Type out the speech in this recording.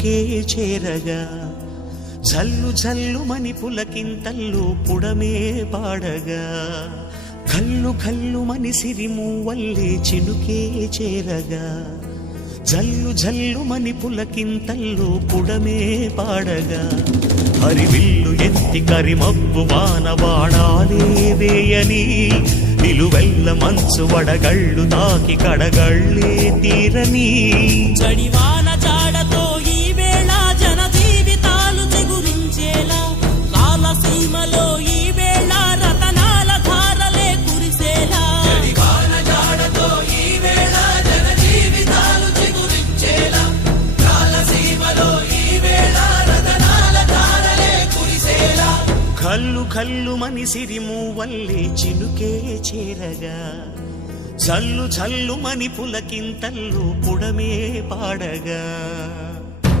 చినుకే చేరగా జల్లు జల్లు మని పులకింతల్లు పుడమే పాడగా కల్లు కల్లు మని సిరిమూవల్లే చినుకే చేరగా జల్లు జల్లు మని పులకింతల్లు పుడమే పాడగా హరివిల్లు ఎత్తి కరిమబ్బు వానవాడాలే వేయని నిలువెల్ల మంచు వడగళ్ళు తాకి కడగళ్ళే తీరని చడివాన జాడతో ఈ వేళ జన జీవితాలు చిగురించేలా రాలసీమలో ఈ వేళ రతనాల ధారలే కురిసేలా చడివాన జాడతో ఈ వేళ జన జీవితాలు చిగురించేలా రాలసీమలో ఈ వేళ రతనాల ధారలే కురిసేలా కల్లు కల్లు మని సిరిమూవల్లే చినుకే చేరగా జల్లు జల్లు మని పులకింతల్లు పుడమే పాడగా